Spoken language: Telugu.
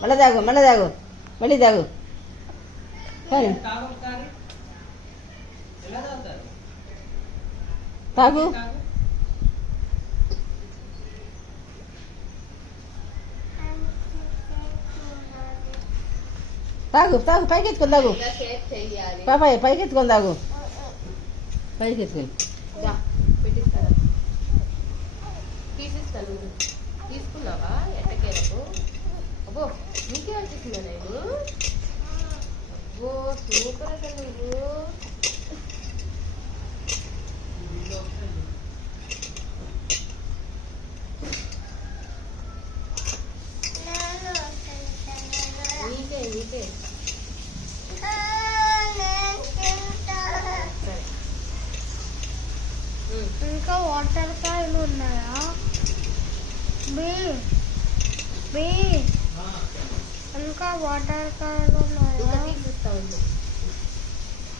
మళ్ళీ తాగు మళ్ళీ తాగు మళ్ళీ తాగు తాగు తాగు తాగు పైకి ఎత్తుకొని తాగు పాపాయ పైకి ఎత్తుకొని తాగు పైకి ఎత్తుకొని తీసిస్తాను తీసుకున్నావా ఎట్టకేలకు అబ్బో నీకే వచ్చేసిందా నేను అబ్బో సూపర్ అసలు నువ్వు నీకే నీకే ఇంకా వాటర్ కాయలు ఉన్నాయా ఇంకా వాటర్ కాయలు ఉన్నాయా?